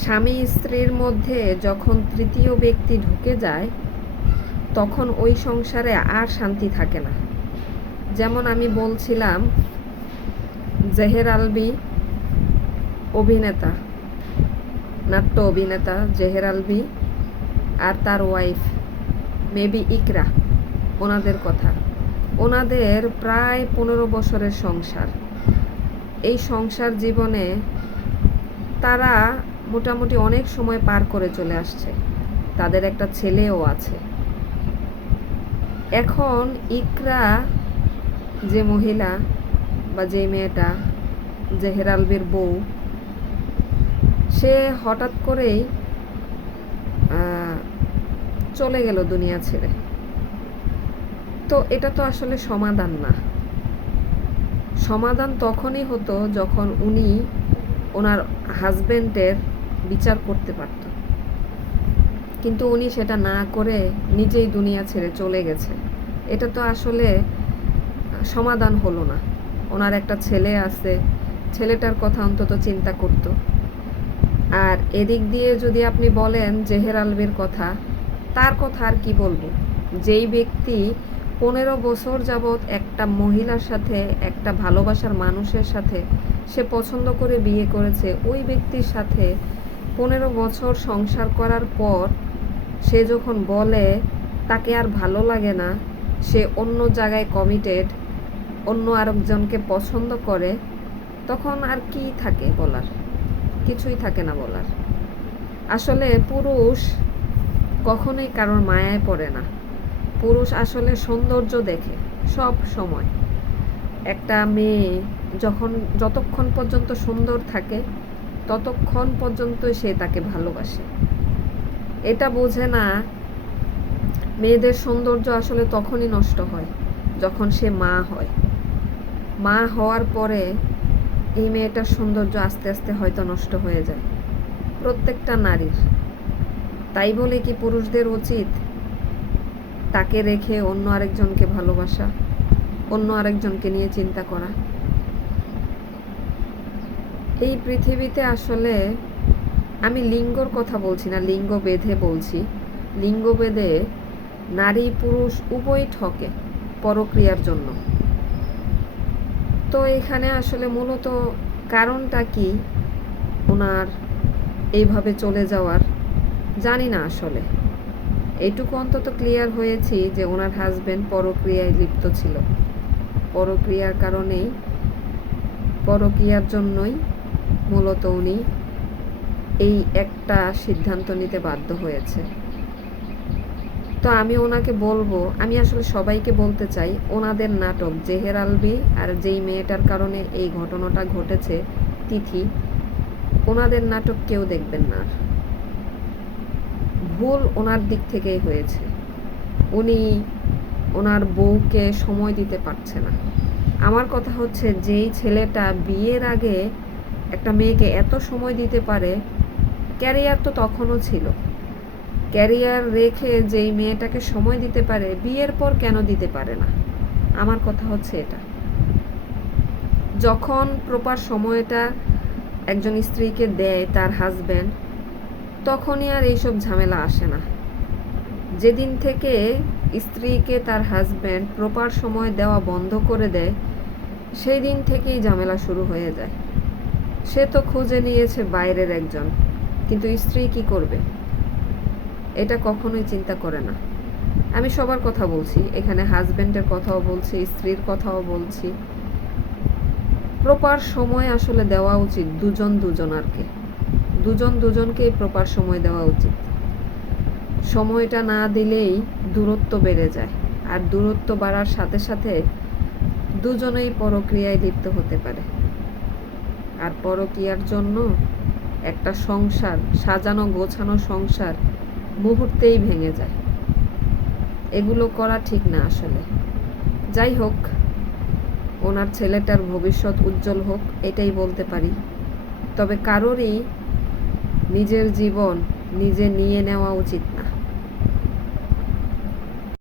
স্বামী স্ত্রীর মধ্যে যখন তৃতীয় ব্যক্তি ঢুকে যায় তখন ওই সংসারে আর শান্তি থাকে না। যেমন আমি বলছিলাম, জেহের আলভী অভিনেতা, নাট্য অভিনেতা জেহের আলভী আর তার ওয়াইফ মেবি ইকরা, ওনাদের কথা। ওনাদের প্রায় 15 বছরের সংসার। এই সংসার জীবনে তারা মোটামুটি অনেক সময় পার করে চলে আসছে। তাদের একটা ছেলেও আছে। এখন ইকরা যে মহিলা বা যে মেয়েটা জেহের আলভীর বউ, সে হঠাৎ করেই চলে গেল দুনিয়া ছেড়ে। তো এটা তো আসলে সমাধান না। সমাধান তখনই হতো যখন উনি ওনার হাজবেন্ডের বিচার করতে পারত, কিন্তু উনি সেটা না করে নিজেই দুনিয়া ছেড়ে চলে গেছে। এটা তো আসলে সমাধান হলো না। ওনার একটা ছেলে আছে, ছেলেটার কথা অন্তত চিন্তা করত। আর এদিক দিয়ে যদি আপনি বলেন জেহের আলভীর কথা, তার কথা আর কি বলবো। যেই ব্যক্তি 15 বছর যাবৎ একটা মহিলার সাথে, একটা ভালোবাসার মানুষের সাথে সে পছন্দ করে বিয়ে করেছে, ওই ব্যক্তির সাথে 15 বছর সংসার করার পর সে যখন বলে তাকে আর ভালো লাগে না, সে অন্য জায়গায় কমিটেড, অন্য আরেকজনকে পছন্দ করে, তখন আর কি থাকে বলার? কিছুই থাকে না বলার। আসলে পুরুষ কখনোই কারোর মায়ায় পড়ে না। পুরুষ আসলে সৌন্দর্য দেখে সব সময়। একটা মেয়ে যতক্ষণ পর্যন্ত সুন্দর থাকে ততক্ষণ পর্যন্তই সে তাকে ভালোবাসে। এটা বোঝে না মেয়েদের সৌন্দর্য আসলে তখনই নষ্ট হয় যখন সে মা হয়। মা হওয়ার পরে এই মেয়েটার সৌন্দর্য আস্তে আস্তে হয়তো নষ্ট হয়ে যায়, প্রত্যেকটা নারীর। তাই বলে কি পুরুষদের উচিত তাকে রেখে অন্য আরেকজনকে ভালোবাসা, অন্য আরেকজনকে নিয়ে চিন্তা করা? এই পৃথিবীতে আসলে আমি লিঙ্গর কথা বলছি না, লিঙ্গ বেঁধে বলছি। লিঙ্গ বেঁধে নারী পুরুষ উভয়ই ঠকে পরক্রিয়ার জন্য। তো এখানে আসলে মূলত কারণটা কি ওনার এইভাবে চলে যাওয়ার, জানি না। আসলে এইটুকু অন্তত ক্লিয়ার হয়েছি যে ওনার হাজবেন্ড পরক্রিয়ায় লিপ্ত ছিল। পরক্রিয়ার জন্যই মূলত উনি এই একটা সিদ্ধান্ত নিতে বাধ্য হয়েছে। তো আমি ওনাকে বলবো, আমি আসলে সবাইকে বলতে চাই, ওনাদের নাটক জেহের আলভী আর যেই মেয়েটার কারণে এই ঘটনাটা ঘটেছে তিথি, ওনাদের নাটক কেউ দেখবেন না। ভুল ওনার দিক থেকেই হয়েছে। উনি ওনার বউকে সময় দিতে পারছে না। আমার কথা হচ্ছে, যেই ছেলেটা বিয়ের আগে একটা মেয়েকে এত সময় দিতে পারে, ক্যারিয়ার তো তখনও ছিল, ক্যারিয়ার রেখে যেই মেয়েটাকে সময় দিতে পারে, বিয়ের পর কেন দিতে পারে না? আমার কথা হচ্ছে এটা। যখন প্রপার সময়টা একজন স্ত্রীকে দেয় তার হাজব্যান্ড, তখনই আর এইসব ঝামেলা আসে না। যেদিন থেকে স্ত্রীকে তার হাজব্যান্ড প্রপার সময় দেওয়া বন্ধ করে দেয়, সেই দিন থেকেই ঝামেলা শুরু হয়ে যায়। সে তো খুঁজে নিয়েছে বাইরের একজন, কিন্তু স্ত্রী কি করবে এটা কখনোই চিন্তা করে না। আমি সবার কথা বলছি এখানে, হাজব্যান্ডের কথাও বলছি, স্ত্রীর কথাও বলছি। প্রপার সময় আসলে দেওয়া উচিত দুজনকে প্রপার সময় দেওয়া উচিত। সময়টা না দিলেই দূরত্ব বেড়ে যায়, আর দূরত্ব বাড়ার সাথে সাথে দুজনেই পরক্রিয়ায় লিপ্ত হতে পারে। আর পরক্রিয়ার জন্য একটা সংসার, সাজানো গোছানো সংসার মুহূর্তেই ভেঙে যায়। এগুলো করা ঠিক না আসলে। যাই হোক, ওনার ছেলেটার ভবিষ্যৎ উজ্জ্বল হোক, এটাই বলতে পারি। তবে কারোরই নিজের জীবন নিজে নিয়ে নেওয়া উচিত না।